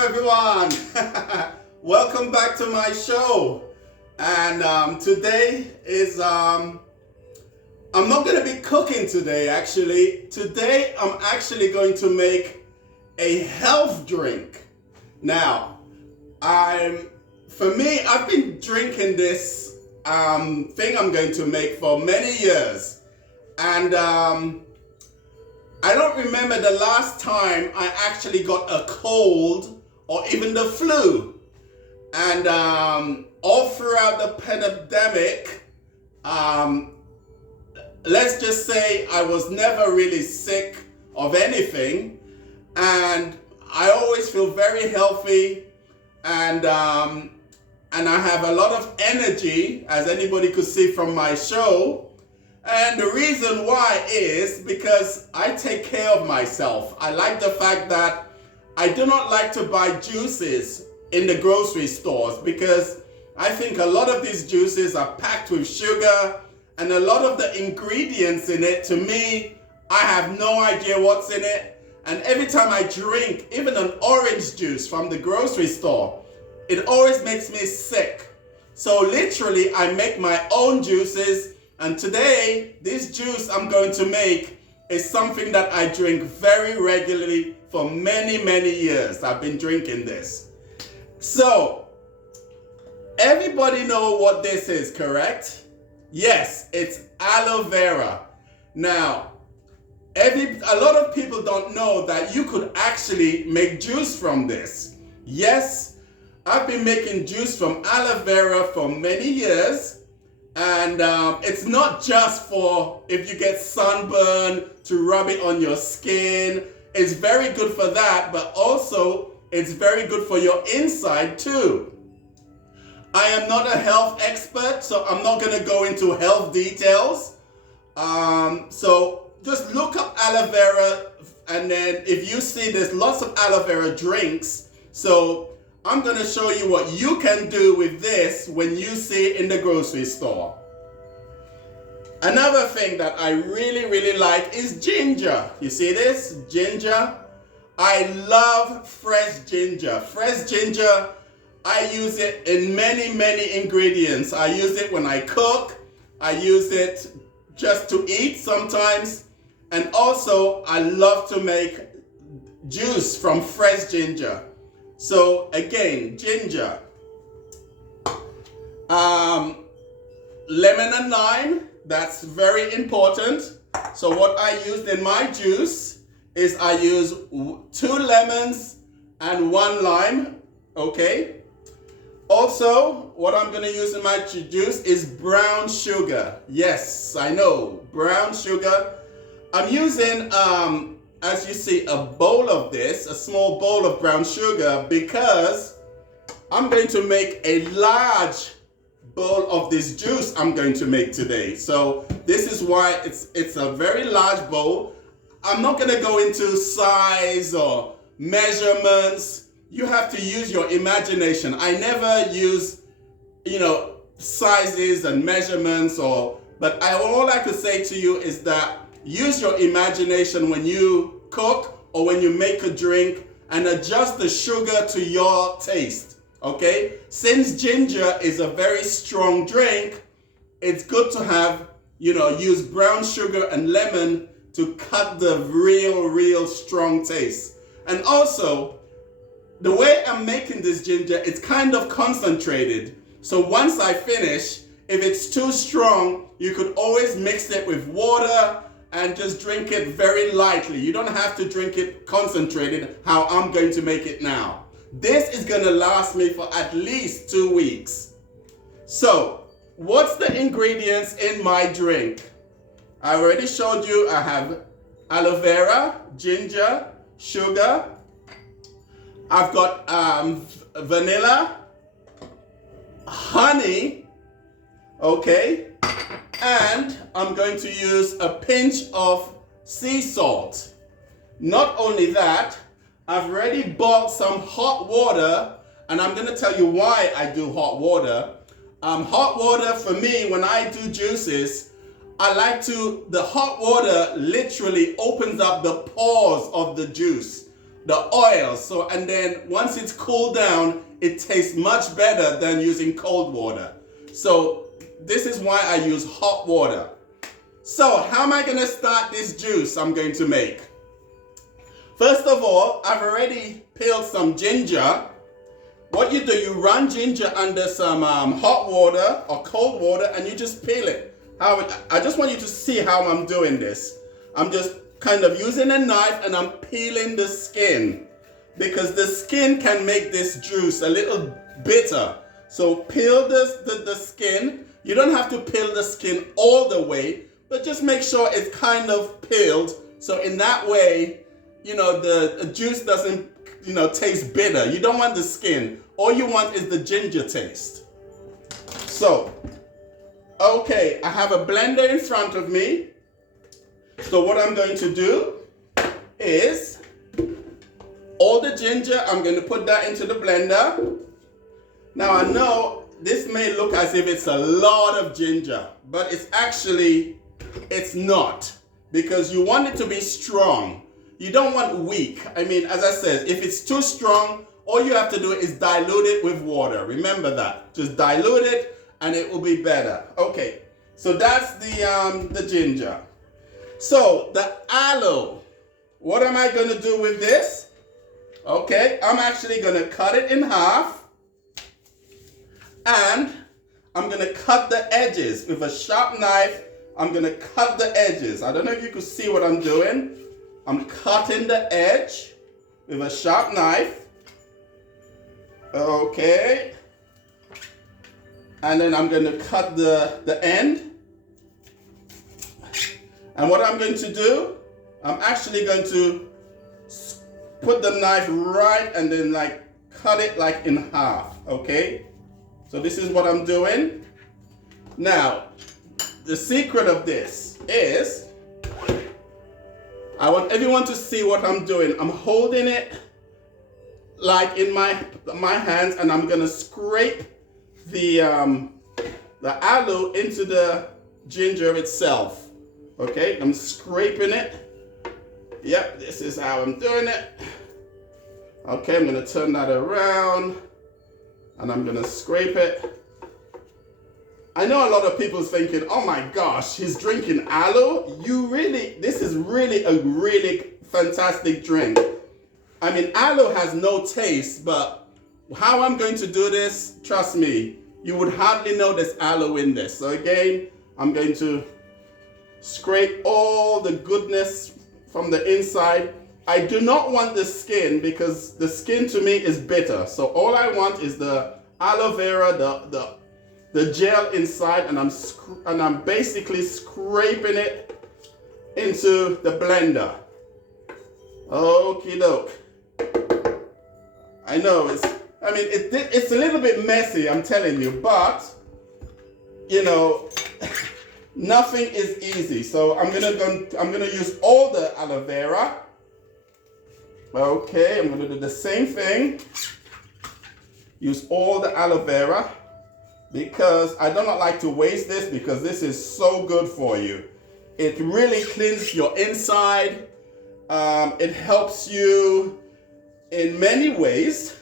Hello everyone, welcome back to my show. And today is, I'm not going to be cooking today actually. Today I'm actually going to make a health drink. Now, for me, I've been drinking this thing I'm going to make for many years. And I don't remember the last time I actually got a cold or even the flu. And all throughout the pandemic, let's just say I was never really sick of anything. And I always feel very healthy, and I have a lot of energy, as anybody could see from my show. And the reason why is because I take care of myself. I like the fact that I do not like to buy juices in the grocery stores, because I think a lot of these juices are packed with sugar, and a lot of the ingredients in it, to me, I have no idea what's in it. And every time I drink even an orange juice from the grocery store, it always makes me sick. So literally, I make my own juices. And today, this juice I'm going to make is something that I drink very regularly for many, many years. I've been drinking this. So, everybody know what this is, correct? Yes, it's aloe vera. Now, a lot of people don't know that you could actually make juice from this. Yes, I've been making juice from aloe vera for many years. And it's not just for if you get sunburn to rub it on your skin. It's very good for that, but also it's very good for your inside too. I am not a health expert, so I'm not going to go into health details. So just look up aloe vera, and then if you see there's lots of aloe vera drinks. So I'm going to show you what you can do with this when you see it in the grocery store. Another thing that I really, really like is ginger. You see this? Ginger. I love fresh ginger. Fresh ginger, I use it in many, many ingredients. I use it when I cook. I use it just to eat sometimes. And also, I love to make juice from fresh ginger. So again, ginger, lemon and lime, that's very important. So what I used in my juice is I use 2 lemons and 1 lime, okay? Also, what I'm gonna use in my juice is brown sugar. Yes, I know, brown sugar. I'm using, as you see, a bowl of this, a small bowl of brown sugar, because I'm going to make a large bowl of this juice I'm going to make today. So this is why it's a very large bowl. I'm not going to go into size or measurements. You have to use your imagination. I never use, sizes and measurements, but all I could say to you is that use your imagination when you cook or when you make a drink, and adjust the sugar to your taste, okay? Since ginger is a very strong drink, it's good to have, use brown sugar and lemon to cut the real strong taste. And also, the way I'm making this ginger, it's kind of concentrated. So once I finish, if it's too strong, you could always mix it with water and just drink it very lightly. You don't have to drink it concentrated how I'm going to make it now. This is gonna last me for at least 2 weeks. So, what's the ingredients in my drink? I already showed you I have aloe vera, ginger, sugar. I've got vanilla, honey, okay? And I'm going to use a pinch of sea salt. Not only that, I've already bought some hot water, and I'm going to tell you why I do hot water. Hot water for me, when I do juices, the hot water literally opens up the pores of the juice. the oil. So, and then once it's cooled down, it tastes much better than using cold water. So this is why I use hot water. So how am I going to start this juice I'm going to make? First of all, I've already peeled some ginger. What you do, you run ginger under some hot water or cold water and you just peel it. I just want you to see how I'm doing this. I'm just kind of using a knife and I'm peeling the skin because the skin can make this juice a little bitter. So peel the skin. You don't have to peel the skin all the way, but just make sure it's kind of peeled. So in that way, you know, the juice doesn't, you know, taste bitter. You don't want the skin. All you want is the ginger taste. So, okay, I have a blender in front of me. So what I'm going to do is all the ginger, I'm going to put that into the blender. Now I know this may look as if it's a lot of ginger, but it's not, because you want it to be strong. You don't want weak. I mean, as I said, if it's too strong, all you have to do is dilute it with water. Remember that. Just dilute it and it will be better. Okay, so that's the ginger. So the aloe, what am I going to do with this? Okay, I'm actually going to cut it in half and I'm going to cut the edges with a sharp knife. I'm going to cut the edges. I don't know if you can see what I'm doing. I'm cutting the edge with a sharp knife. Okay. And then I'm going to cut the end. And what I'm going to do, I'm actually going to put the knife right and then like cut it like in half. Okay. So this is what I'm doing. Now, the secret of this is, I want everyone to see what I'm doing. I'm holding it like in my hands and I'm gonna scrape the aloe into the ginger itself. Okay, I'm scraping it. Yep, this is how I'm doing it. Okay, I'm gonna turn that around and I'm gonna scrape it. I know a lot of people thinking, oh my gosh, he's drinking aloe. This is really a really fantastic drink. I mean, aloe has no taste, but how I'm going to do this, trust me, you would hardly know there's aloe in this. So again, I'm going to scrape all the goodness from the inside. I do not want the skin because the skin to me is bitter. So all I want is the aloe vera, the gel inside, and I'm basically scraping it into the blender. Okie doke. I know it's a little bit messy, I'm telling you, but you know, nothing is easy. So I'm gonna use all the aloe vera. Okay, I'm gonna do the same thing. Use all the aloe vera because I do not like to waste this because this is so good for you. It really cleans your inside. It helps you in many ways.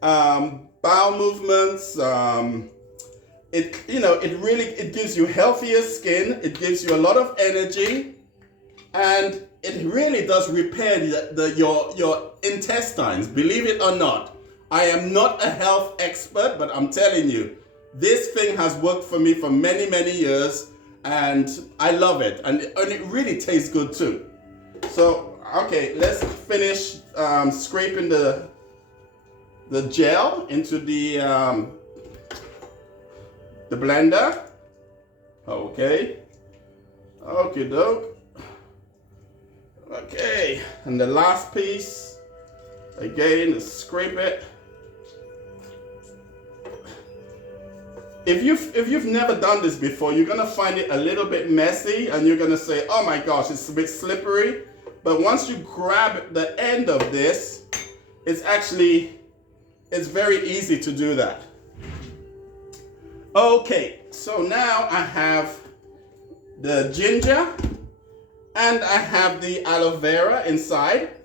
Bowel movements. It gives you healthier skin. It gives you a lot of energy, and it really does repair your intestines. Believe it or not, I am not a health expert, but I'm telling you, this thing has worked for me for many, many years, and I love it, and it really tastes good too. So, okay, let's finish scraping the gel into the blender. Okay, okie doke. Okay, and the last piece, again, let's scrape it. If you've never done this before, you're gonna find it a little bit messy and you're gonna say, oh my gosh, it's a bit slippery. But once you grab the end of this, it's very easy to do that. Okay, so now I have the ginger and I have the aloe vera inside.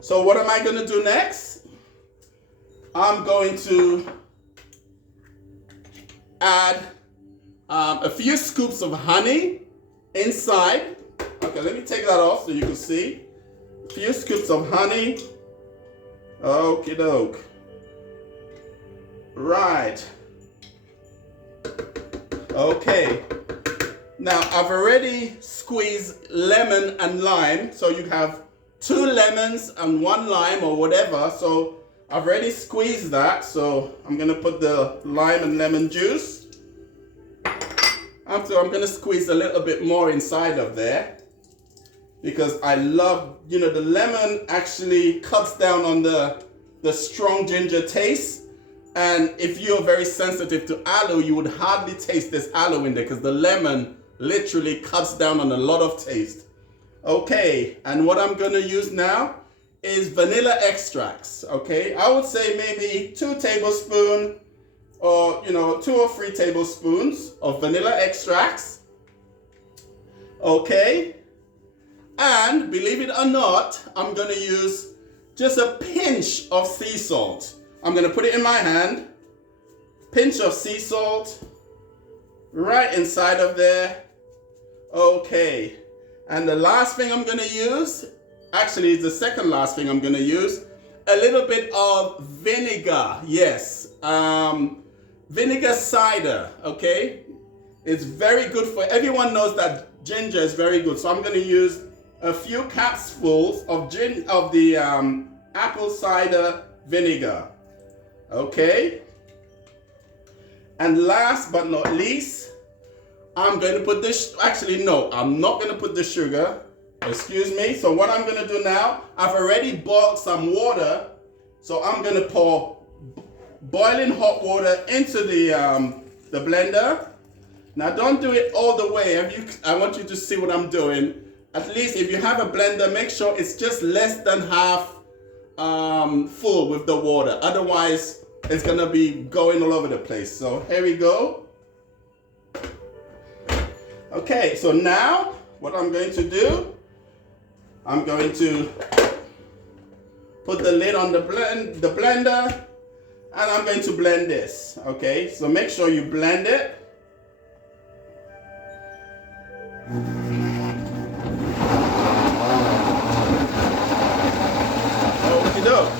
So what am I going to do next? I'm going to add a few scoops of honey inside. Okay, let me take that off so you can see. A few scoops of honey. Okie doke. Right. Okay. Now I've already squeezed lemon and lime, so you have 2 lemons and 1 lime or whatever. So I've already squeezed that, so I'm gonna put the lime and lemon juice. After I'm gonna squeeze a little bit more inside of there because I love, you know, the lemon actually cuts down on the strong ginger taste. And if you're very sensitive to aloe, you would hardly taste this aloe in there because the lemon literally cuts down on a lot of taste. Okay, and what I'm gonna use now is vanilla extracts, okay? I would say maybe 2 tablespoons or, you know, 2 or 3 tablespoons of vanilla extracts, okay? And believe it or not, I'm gonna use just a pinch of sea salt. I'm gonna put it in my hand, pinch of sea salt, right inside of there. Okay, and the last thing I'm gonna use, actually it's the second last thing I'm gonna use, a little bit of vinegar, yes, vinegar cider, okay? It's very good for, everyone knows that ginger is very good, so I'm gonna use a few capsules of the apple cider vinegar, okay? And last but not least, I'm going to put this, actually no, I'm not going to put the sugar, excuse me. So what I'm going to do now, I've already boiled some water, so I'm going to pour boiling hot water into the blender. Now don't do it all the way, I want you to see what I'm doing. At least if you have a blender, make sure it's just less than half full with the water, otherwise it's going to be going all over the place. So here we go. Okay, so now what I'm going to do, I'm going to put the lid on the blender and I'm going to blend this. Okay, so make sure you blend it. Okie doke.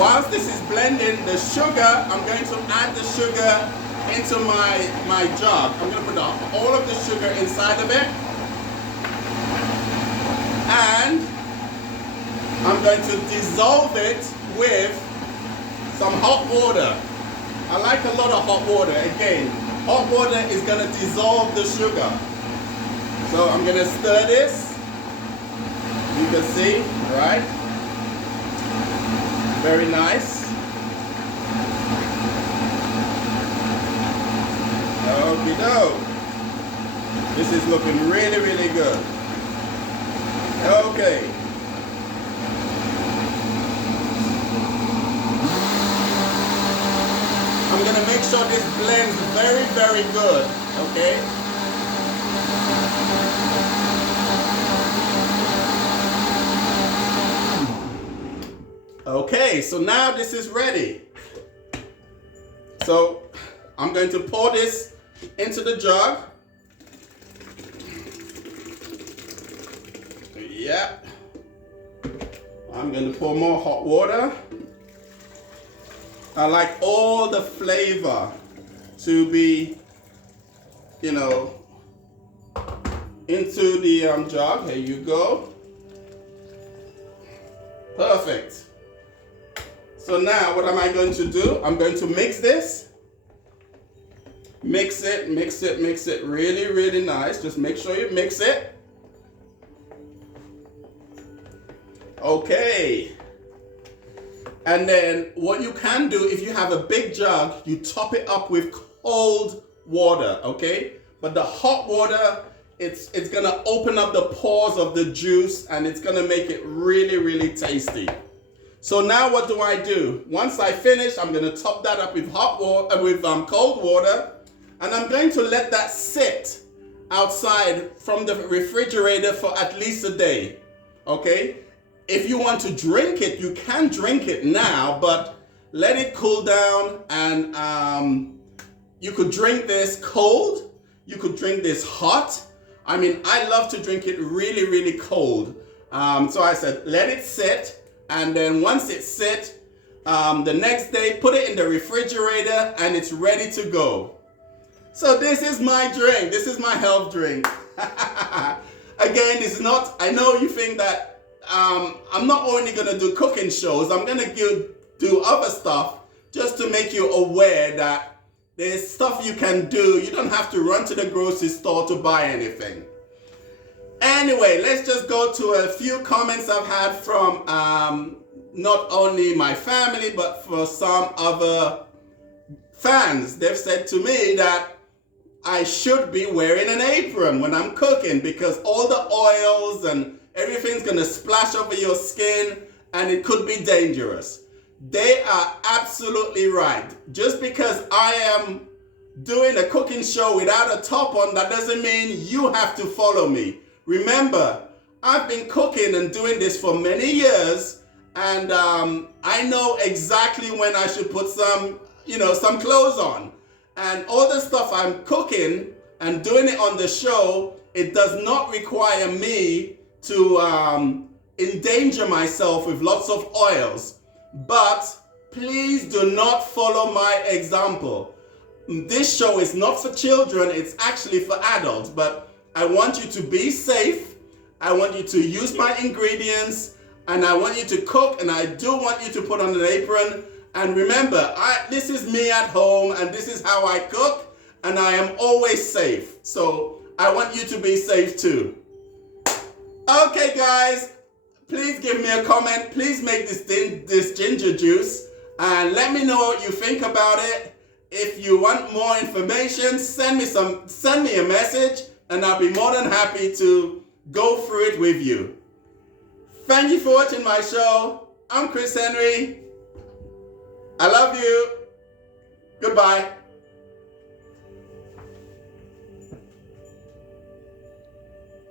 Whilst this is blending the sugar, I'm going to add the sugar into my jug. I'm going to put all of the sugar inside of it. And I'm going to dissolve it with some hot water. I like a lot of hot water. Again, hot water is going to dissolve the sugar. So I'm going to stir this. You can see, all right? Very nice. Okie doke. This is looking really, really good. Okay. I'm gonna make sure this blends very, very good. Okay. Okay, so now this is ready. So I'm going to pour this into the jug. Yeah. I'm going to pour more hot water. I like all the flavor to be, you know, into the jug. Here you go. Perfect. So now what am I going to do? I'm going to mix this. Mix it, mix it, mix it really, really nice. Just make sure you mix it. Okay. And then what you can do, if you have a big jug, you top it up with cold water, okay? But the hot water, it's gonna open up the pores of the juice and it's gonna make it really, really tasty. So now what do I do? Once I finish, I'm gonna top that up with hot water, with cold water, and I'm going to let that sit outside from the refrigerator for at least a day. Okay? If you want to drink it, you can drink it now, but let it cool down, and you could drink this cold, you could drink this hot. I mean, I love to drink it really, really cold. So I said, let it sit, and then once it's sit, the next day, put it in the refrigerator, and it's ready to go. So this is my drink. This is my health drink. Again, it's not, I know you think that I'm not only going to do cooking shows, I'm going to do other stuff just to make you aware that there's stuff you can do. You don't have to run to the grocery store to buy anything. Anyway, let's just go to a few comments I've had from not only my family, but for some other fans. They've said to me that I should be wearing an apron when I'm cooking because all the oils and everything's gonna splash over your skin and it could be dangerous. They are absolutely right. Just because I am doing a cooking show without a top on, that doesn't mean you have to follow me. Remember, I've been cooking and doing this for many years, and I know exactly when I should put some clothes on. And all the stuff I'm cooking and doing it on the show, it does not require me to endanger myself with lots of oils. But please do not follow my example. This show is not for children, it's actually for adults. But I want you to be safe. I want you to use my ingredients, and I want you to cook, and I do want you to put on an apron. And remember, this is me at home, and this is how I cook, and I am always safe. So I want you to be safe too. Okay, guys, please give me a comment. Please make this ginger juice, and let me know what you think about it. If you want more information, send me a message, and I'll be more than happy to go through it with you. Thank you for watching my show. I'm Chris Henry. I love you. Goodbye.